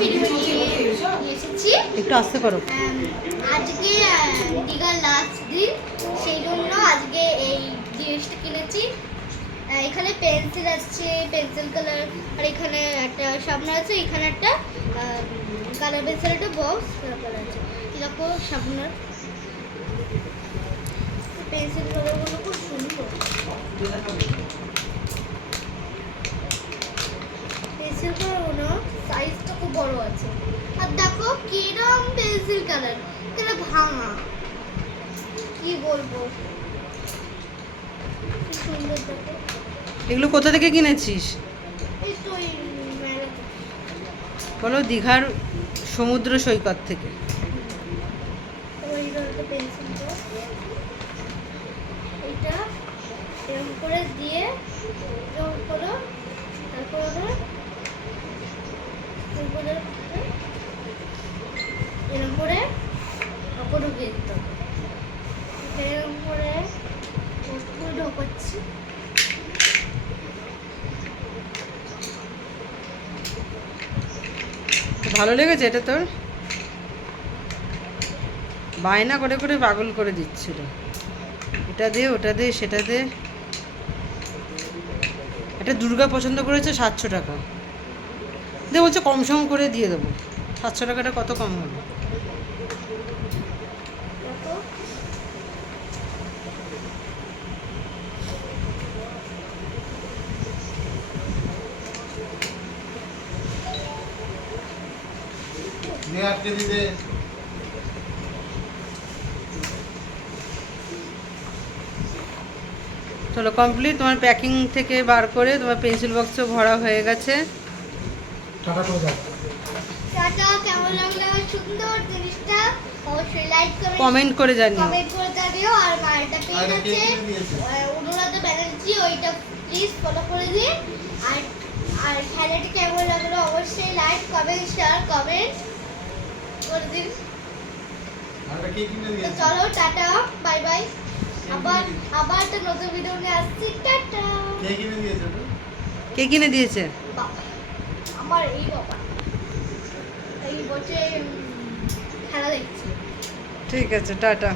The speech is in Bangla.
ভিডিও নিয়ে এসেছি। একটু আস্তে করো। আজকে দীঘার লাস্ট দিন, সেই জন্য আজকে এই জিনিসটা কিনেছি। এখানে পেন্সিল আছে, পেন্সিল কালার, আর এখানে একটা শার্পনার আছে, এখানে একটা কালার পেন্সিল একটা বক্স কালার আছে। এরকম শার্পনার, পেন্সিল কালারগুলো খুব সুন্দর। পেন্সিল কালারগুলো সাইজটা খুব বড় আছে। আর দেখো কিরম পেন্সিল কালার, এটা ভাঙা, কি বলবো, কি সুন্দর। দেখো এগুলো কোথা থেকে কিনেছিস? এই তো এই মেলা থেকে। বলো দীঘার সমুদ্র সৈকত থেকে। ওই ধরনের পেন্সিলটা এটা এরকম করে দিয়ে এরকম করো, তারপরে এরকম করে ওপরে ঢুকিয়ে দিতে হবে। এরকম করে ওপরে ঢোকাচ্ছি। ভালো লেগেছে এটা তোর? বায়না করে করে পাগল করে দিচ্ছিল, এটা দে ওটা দে সেটা দে। এটা দুর্গা পছন্দ করেছে 700 টাকা, দে বলছে কম সম করে দিয়ে দেবো। 700 টাকাটা কত কম হলো? দেখো চলো কমপ্লিট। তোমার প্যাকিং থেকে বার করে তোমার পেন্সিল বক্সও ভরা হয়ে গেছে। টাটা, কেমন লাগলো আমার সুন্দর জিনিসটা? অবশ্যই লাইক করবেন, কমেন্ট করে জানিও। কমেন্ট করে জানিও। আর মায়েরটা পেজ আছে অনুরাধা ব্যানার্জি, ওইটা প্লিজ ফলো করে দিন। আর আর খেলাটি কেমন লাগলো অবশ্যই লাইক কমেন্ট শেয়ার কমেন্ট করে দিন। তো চলো টাটা, বাই বাই। আবার একটা নতুন ভিডিও নিয়ে আসছি। টাটা। কে কিনে দিয়েছে? বাবা, আমার এই বাবা এই বছর খেলা দেখছি। ঠিক আছে, টাটা।